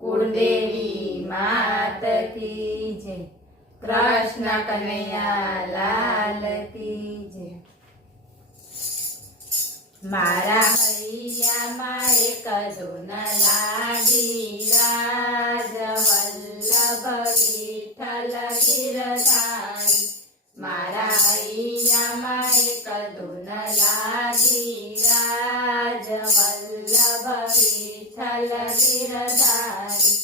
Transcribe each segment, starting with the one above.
कुलदेवी मात की जय। कृष्ण कन्हैया लाल की जय। मारा हैया मां एक धून लागी राज वल्लभ विठ्ठल गिरधारी। मारा हैया मां एक धून लागी राज वल्लभ विठ्ठल गिरधारी।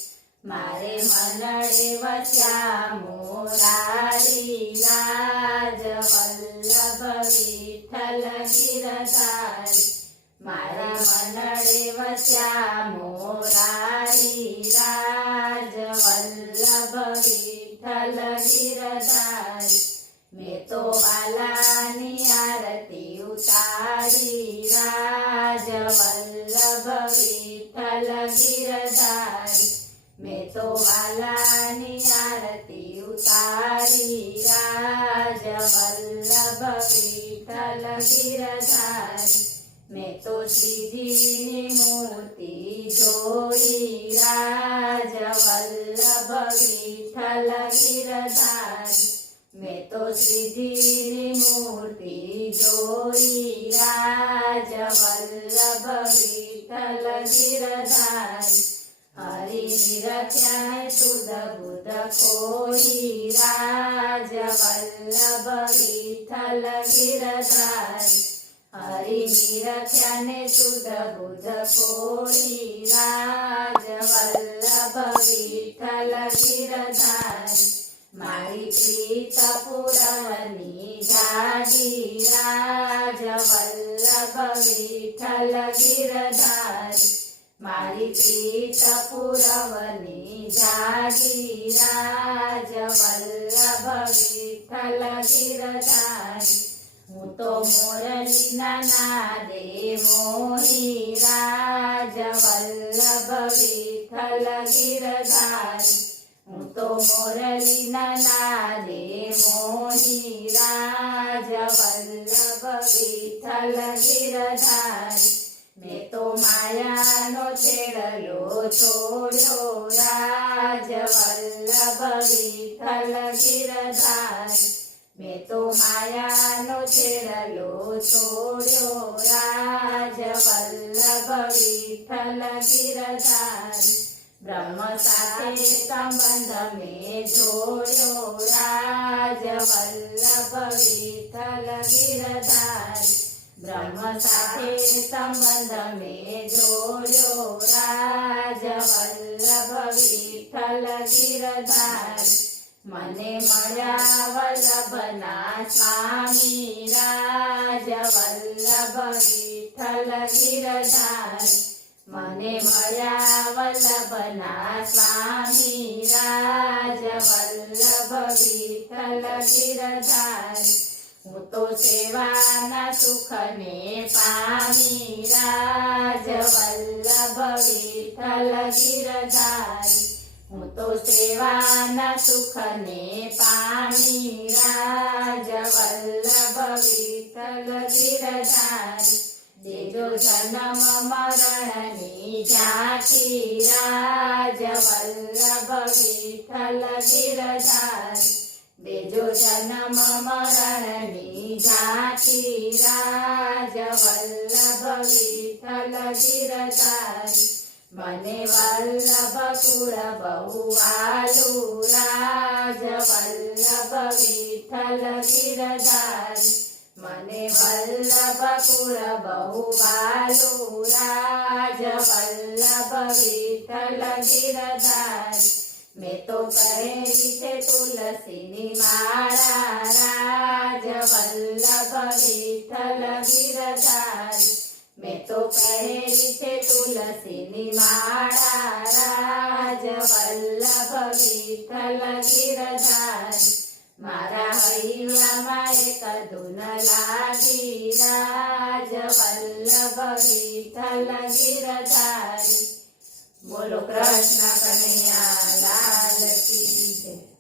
मारे मनडे वस्या मोरारी राज वल्लभ विठ्ठल गिरधारी। मारे मनडे वस्या मोरारी राज वल्लभ विठ्ठल गिरधारी। मैं तो वालानी आरती उतारी राज वल्लभ विठ्ठल गिरधारी। मैं तो वालानी आरती उतारी राज वल्लभ विठ्ठल गिरधारी। मैं तो श्रीजीनी मूर्ति जोई राज वल्लभ विठ्ठल गिरधारी। मैं तो श्रीजीनी मूर्ति जोई राज वल्लभ विठ्ठल गिरधारी। हरि निरख्या सुध बुध कोई राज वल्लभ विठ्ठल गिरधारी। हरि निरख्या सुध बुध कोई राज वल्लभ विठ्ठल गिरधारी। मारी प्रीत पुरवनी जागी राज वल्लभ विठ्ठल गिरधारी। मारी प्रीत पुरवनी जागी राज वल्लभ विठ्ठल गिरधारी। हूँ तो मोरलीना नादे मोही राज वल्लभ विठ्ठल गिरधारी। हूँ तो मोरलीना नादे मोही राज वल्लभ विठ्ठल गिरधारी। मैं तो मायानो छेड़लो छोड़्यो राज वल्लभ विठ्ठल गिरधारी। मैं तो मायानो छेड़लो छोड़्यो राज वल्लभ विठ्ठल गिरधारी। ब्रह्म साथे संबंध में जोड़्यो राज वल्लभ विठ्ठल गिरधारी। ब्रह्म साथे संबंध में जोड़्यो राज वल्लभ विठ्ठल गिरधारी। मने मळ्या वल्लभना स्वामी राज वल्लभ विठ्ठल गिरधारी। मने मळ्या वल्लभना स्वामी राज वल्लभ विठ्ठल गिरधारी। हूँ तो सेवाना सुखने पामी राज वल्लभ विठ्ठल गिरधारी। हूँ तो सेवाना सुखने पामी राज वल्लभ विठ्ठल गिरधारी। देजो जन्म मरणनी झांकी राज वल्लभ विठ्ठल गिरधारी। देजो जन्म मरणनी झांकी राज वल्लभ विठ्ठल गिरधारी। मने वल्लभ कुळ बहुवालू राज वल्लभ विठ्ठल गिरधारी। मने वल्लभ कुळ बहुवालू राज वल्लभ विठ्ठल गिरधारी। मैं तो पहेरी छे तुलसीनी माळा राज वल्लभ विठ्ठल गिरधारी। मैं तो पहेरी छे तुलसीनी माळा राज वल्लभ विठ्ठल गिरधारी। मारा हैया मां एक धून लागी राज वल्लभ विठ्ठल गिरधारी। बोलो कृष्ण कन्हैया लाल की जय।